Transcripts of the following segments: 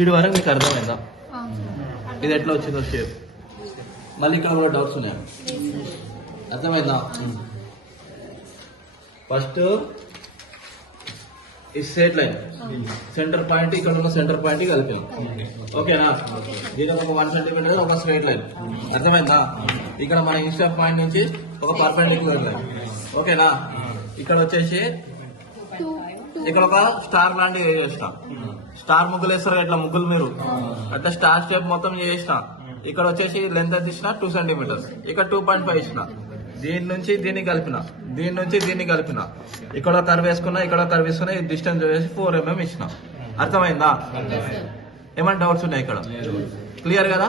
వీడి వరకు మీకు అర్థమైందా ఇది ఎట్లా వచ్చిందో షేప్? మళ్ళీ ఇక్కడ కూడా డౌట్స్ ఉన్నాయా? అర్థమైందా? ఫస్ట్ ఈ స్ట్రేట్ లైన్ సెంటర్ పాయింట్ ఇక్కడ ఉన్న సెంటర్ పాయింట్ కలిపాం. ఓకేనా? దీని ఒక 1 సెంటీమీటర్ ఒక స్ట్రేట్ లైన్. అర్థమైందా? ఇక్కడ మన ఇన్స్టా పాయింట్ నుంచి ఒక పర్పెండిక్యులర్ లైన్. ఓకేనా? ఇక్కడ వచ్చేసి ఇక్కడ ఒక స్టార్ లాంటివి చేసిన, స్టార్ ముగ్గులు వేస్తారు ఇట్లా ముగ్గులు మీరు అట్లా స్టార్ షేప్ మొత్తం చేసిన. ఇక్కడ వచ్చేసి లెంత్ ఎంత ఇచ్చిన 2 సెంటీమీటర్స్, ఇక్కడ 2.5 ఇచ్చిన. దీని నుంచి దీన్ని కలిపిన, దీని నుంచి దీన్ని కలిపిన, ఇక్కడ కర్వ్ వేసుకున్నా ఇక్కడ కర్వ్ వేసుకున్నా, ఈ డిస్టెన్స్ వచ్చేసి 4 mm ఇచ్చిన. అర్థమైందా? ఏమైనా డౌట్స్ ఉన్నాయి ఇక్కడ? క్లియర్ కదా?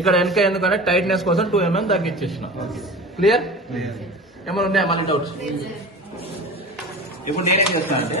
ఇక్కడ వెనక ఎందుకంటే టైట్నెస్ కోసం 2 mm తగ్గించేసిన. క్లియర్? ఏమైనా ఉన్నాయా మళ్ళీ డౌట్స్? ఇప్పుడు నేనేం చేస్తాను అంటే